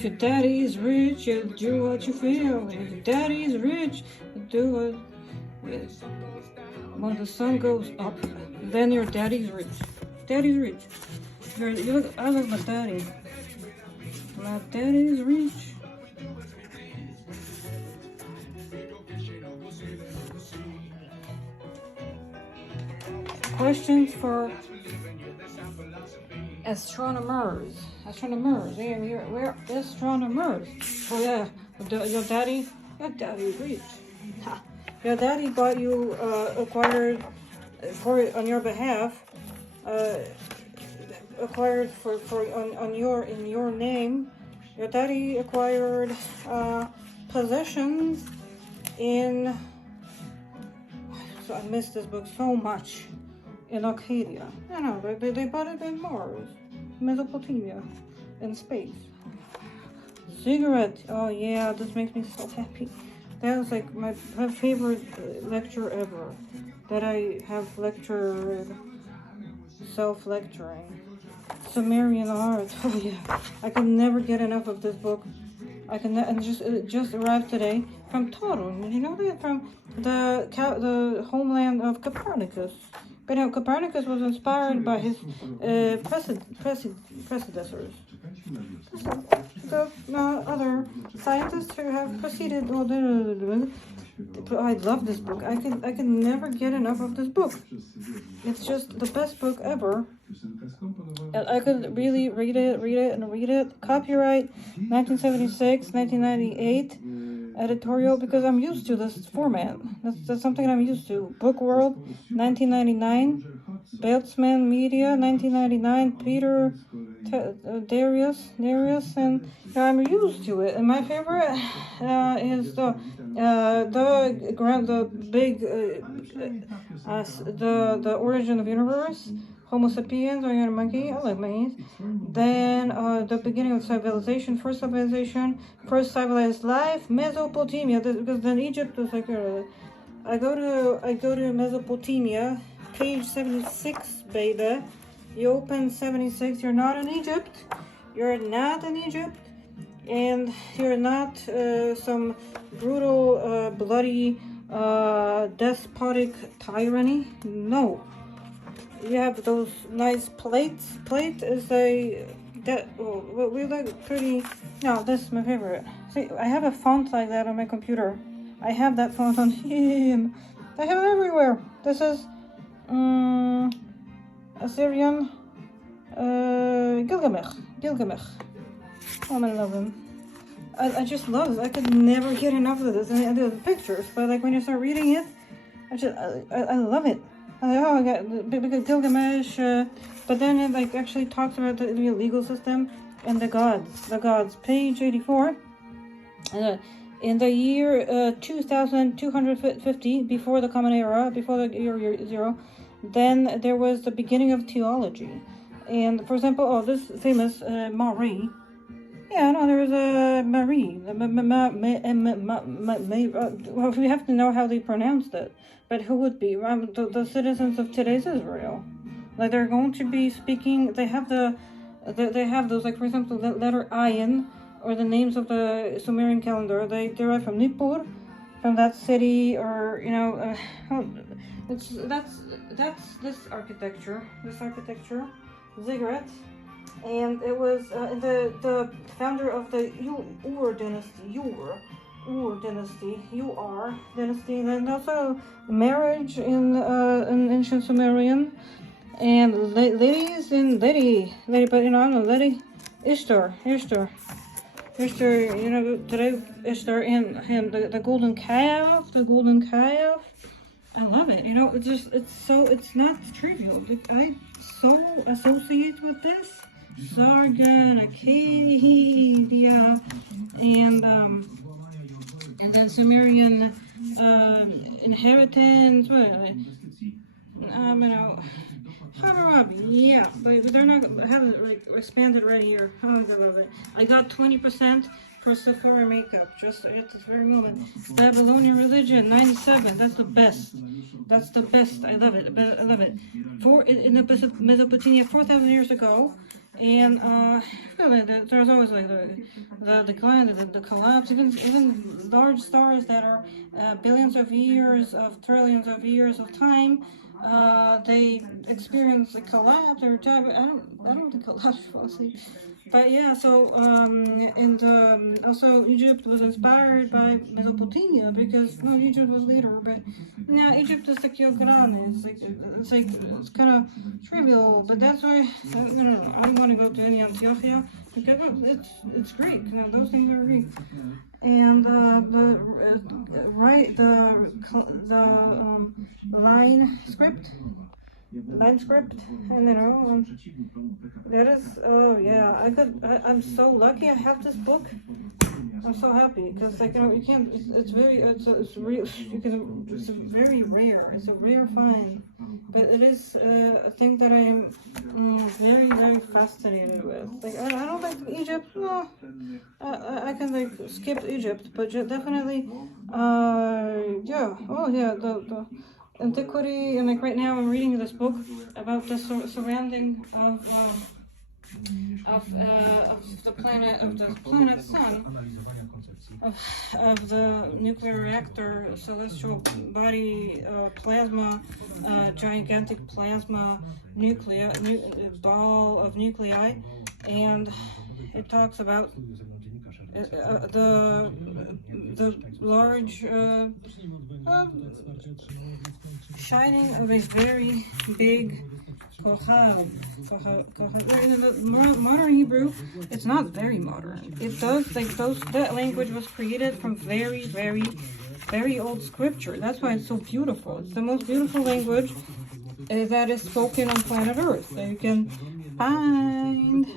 If your daddy's rich, you do what you feel. If your daddy's rich, you do what. When the sun goes up, then your daddy's rich. Daddy's rich. You look. I love my daddy. My daddy's rich. Questions for astronomers. Yeah, we're astronomers. Oh yeah, your daddy's rich. Ha. Your daddy bought you, acquired on your behalf, acquired in your name. Your daddy acquired possessions in. So I missed this book so much. In Arcadia. I know, they bought it in Mars, Mesopotamia, in space. Cigarette. Oh yeah, this makes me so happy. That was like my favorite lecture ever. That I have lectured, self-lecturing. Sumerian art. Oh yeah, I could never get enough of this book. And it just arrived today from Torun. You know that, from the homeland of Copernicus. But you know, Copernicus was inspired by his predecessors. The other scientists who have proceeded. I love this book. I can never get enough of this book. It's just the best book ever. And I could really read it. Copyright 1976, 1998. Editorial, because I'm used to this format. That's something I'm used to. Book World, 1999. Beltzman Media, 1999. Peter Darius, and I'm used to it. And my favorite is the Origin of Universe. Homo sapiens, or your monkey, I like monkeys. Then the beginning of civilization, first civilized life, Mesopotamia. Because then Egypt was like, I go to Mesopotamia, page 76, baby. You open 76. You're not in Egypt. You're not in Egypt, and you're not some brutal, bloody, despotic tyranny. No. You have those nice plates. Plate is we like pretty. No, this is my favorite. See, I have a font like that on my computer. I have that font on him. I have it everywhere. This is Assyrian Gilgamesh. Oh, I love him. I just love it. I could never get enough of this. And the pictures, but like when you start reading it, I love it. Oh, I got because Gilgamesh, but then it like actually talks about the legal system and the gods. Page 84. In the year 2250, before the Common Era, before the year 0, then there was the beginning of theology. And for example, this famous Marie. Yeah, no, there was a Marie. Well, we have to know how they pronounced it. But who would be? The citizens of today's Israel. Like, they're going to be speaking. They have they have those, like, for example, the letter Ayin, or the names of the Sumerian calendar. They derive from Nippur, from that city, or that's this architecture. Ziggurat. And it was the founder of the Ur dynasty, and then also marriage in ancient Sumerian, and ladies in lady, but I don't know, lady, Ishtar, today Ishtar, and the golden calf, I love it. It's not trivial. I so associate with this. Sargon, Acadia, and then Sumerian inheritance. Hammurabi, yeah, but they're not haven't like expanded right here. Oh, I love it. I got 20% for Sephora makeup just at this very moment. Babylonian religion, 97. That's the best. I love it. In the Mesopotamia 4,000 years ago. And there's always like the decline, the collapse, even large stars that are billions of years, of trillions of years of time, they experience a collapse or die. I don't think collapse fall asleep. But yeah, so also Egypt was inspired by Mesopotamia because Egypt was later, but now Egypt is like Yogran. It's kind of trivial, but that's why I don't want to go to any Antiochia because it's Greek. You know, those things are Greek. And line script, and that is, oh yeah, I'm so lucky I have this book. I'm so happy because you can't, it's real, it's very rare, it's a rare find, but it is a thing that I am very, very fascinated with. I don't like Egypt, no, I can skip Egypt, but definitely, yeah, oh yeah, the antiquity, and right now I'm reading this book about the surrounding of the planet Sun, of the nuclear reactor, celestial body, plasma, gigantic plasma ball of nuclei, and it talks about the large shining of a very big kohab. In the modern Hebrew, it's not very modern. It does, that language was created from very, very, very old scripture. That's why it's so beautiful. It's the most beautiful language that is spoken on planet Earth that you can find.